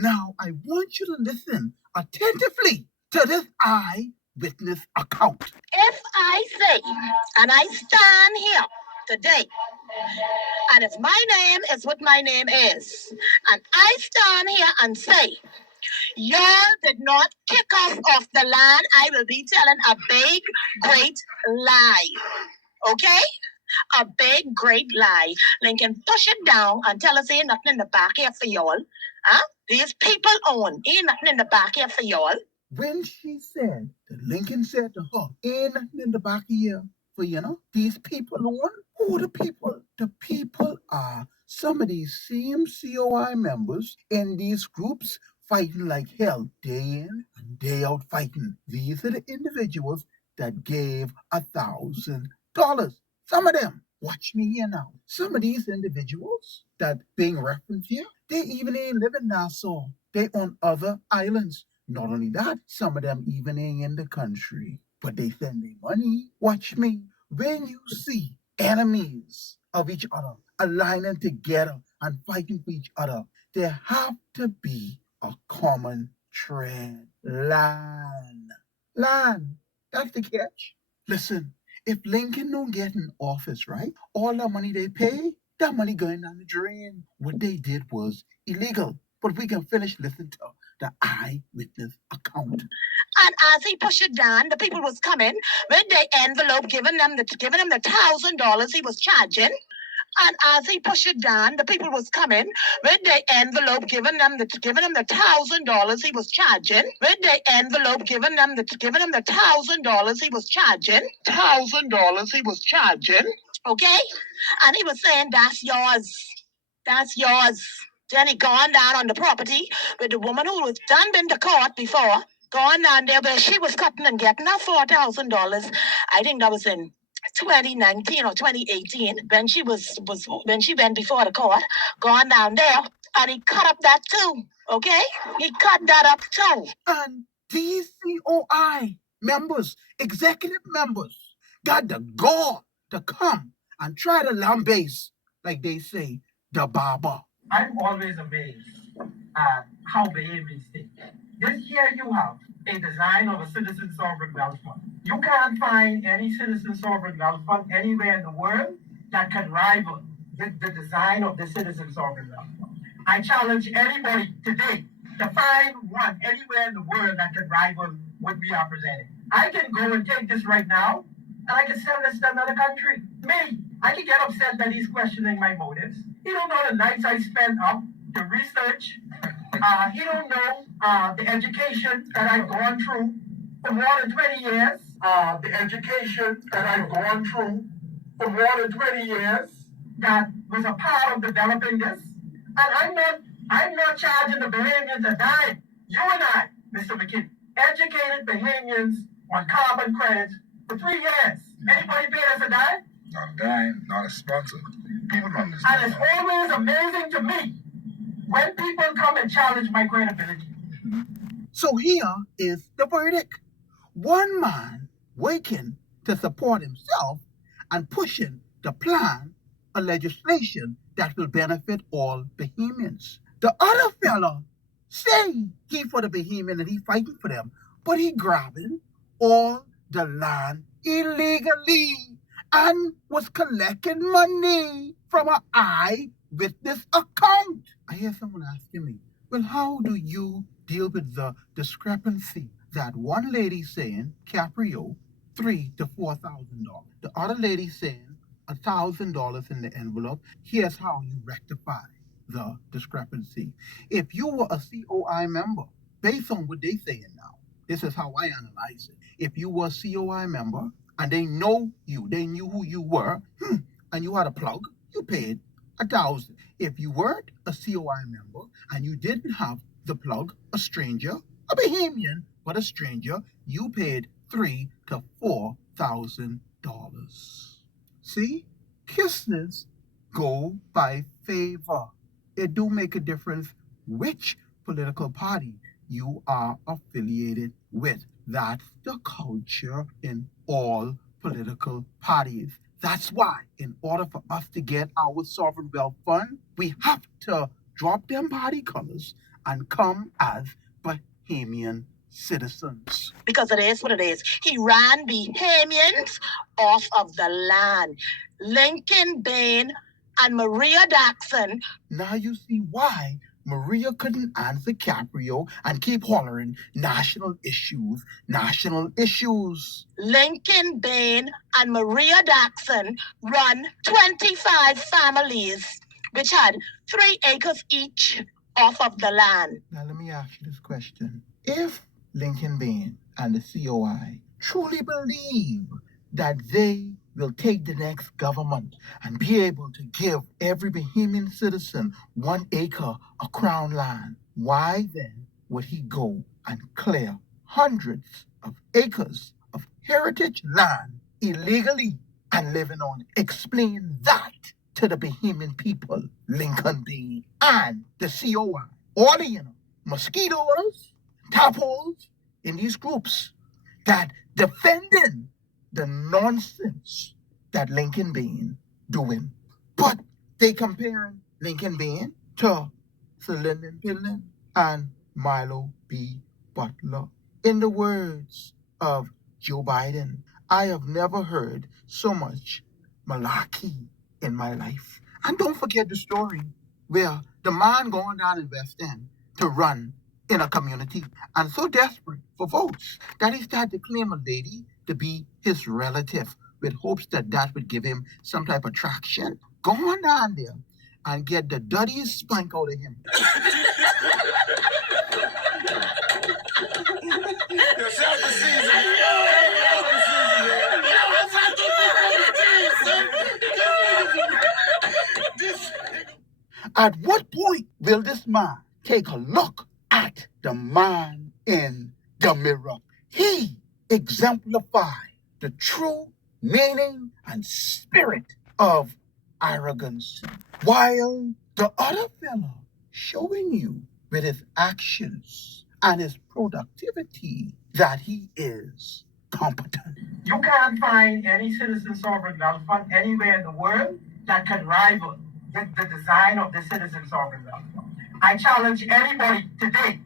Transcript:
Now, I want you to listen attentively to this eyewitness account. If I say, and I stand here today, and if my name is what my name is, and I stand here and say, y'all did not kick us off the land, I will be telling a big, great lie. Okay? A big, great lie. Lincoln, push it down and tell us ain't nothing in the back here for y'all. Huh? These people own. Ain't nothing in the back here for y'all. When she said that Lincoln said to her, ain't nothing in the back here for, these people on. Who are the people? The people are some of these same COI members in these groups fighting like hell, day in and day out fighting. These are the individuals that gave $1,000. Some of them, watch me here now. Some of these individuals that being referenced here, they even ain't living in Nassau. They on other islands. Not only that, some of them even ain't in the country, but they send their money. Watch me. When you see enemies of each other aligning together and fighting for each other, there have to be a common thread. Land. Land. That's the catch. Listen, if Lincoln don't get in office, right, all the money they pay, that money going down the drain. What they did was illegal. But we can finish listening to the eyewitness account. And as he pushed it down, the people was coming with the envelope, giving them the $1,000 he was charging. And as he pushed it down, the people was coming with the envelope, giving them the $1,000 he was charging. With the envelope, giving them the $1,000 he was charging. $1,000 he was charging. Okay, and he was saying, "That's yours. That's yours." Then he gone down on the property with the woman who was done been to court before. Gone down there where she was cutting and getting her $4,000. I think that was in 2019 or 2018 when she when she went before the court. Gone down there and he cut up that too. Okay, he cut that up too. And these COI members, executive members, got the gall to come and try to lambaste, like they say, the Baba. I'm always amazed at how Bahamians think. This here you have a design of a citizen sovereign wealth fund. You can't find any citizen sovereign wealth fund anywhere in the world that can rival the design of the citizen sovereign wealth fund. I challenge anybody today to find one anywhere in the world that can rival what we are presenting. I can go and take this right now, and I can sell this to another country. Me, I can get upset that he's questioning my motives. He don't know the nights I spent up to research. He don't know the education that I've gone through for more than 20 years. The education that I've gone through for more than 20 years that was a part of developing this. And I'm not charging the Bahamians a dime. You and I, Mr. McKinney, educated Bahamians on carbon credits for 3 years. Anybody pay us a dime? Not a dime, not a sponsor. People don't understand. And it's always amazing to me when people come and challenge my credibility. So here is the verdict. One man working to support himself and pushing the plan of legislation that will benefit all Bahamians. The other fella say he for the Bahamian and he fighting for them, but he grabbing all the land illegally and was collecting money from an eyewitness account. I hear someone asking me, well, how do you deal with the discrepancy that one lady saying Caprio $3,000 to $4,000, the other lady saying $1,000 in the envelope? Here's how you rectify the discrepancy. If you were a COI member, based on what they saying now, this is how I analyze it. If you were a COI member and they know you, they knew who you were, and you had a plug, you paid $1,000. If you weren't a COI member and you didn't have the plug, a stranger, a Bahamian, but a stranger, you paid $3,000 to $4,000. See, kisses go by favor. It do make a difference which political party you are affiliated with. That's the culture in all political parties. That's why, in order for us to get our sovereign wealth fund, we have to drop them party colors and come as Bahamian citizens. Because it is what it is. He ran Bahamians off of the land. Lincoln Bain and Maria Jackson. Now you see why Maria couldn't answer Caprio and keep hollering national issues, national issues. Lincoln Bain and Maria Jackson run 25 families, which had 3 acres each off of the land. Now let me ask you this question. If Lincoln Bain and the COI truly believe that they will take the next government and be able to give every Bahamian citizen 1 acre of crown land, why then would he go and clear hundreds of acres of heritage land illegally and living on it? Explain that to the Bahamian people, Lincoln Bain and the COI. All the mosquitoes, tadpoles in these groups that defending the nonsense that Lincoln Bain doing. But they comparing Lincoln Bain to Sir Lyndon Pillin and Milo B. Butler. In the words of Joe Biden, I have never heard so much malarkey in my life. And don't forget the story where the man going down in West End to run in a community and so desperate for votes that he started to claim a lady to be his relative with hopes that that would give him some type of traction. Go on down there and get the dirtiest spank out of him. At what point will this man take a look at the man in the mirror? He exemplified the true meaning and spirit of arrogance, while the other fellow showing you with his actions and his productivity that he is competent. You can't find any citizen sovereign wealth fund anywhere in the world that can rival the design of the citizen sovereign wealth fund. I challenge anybody today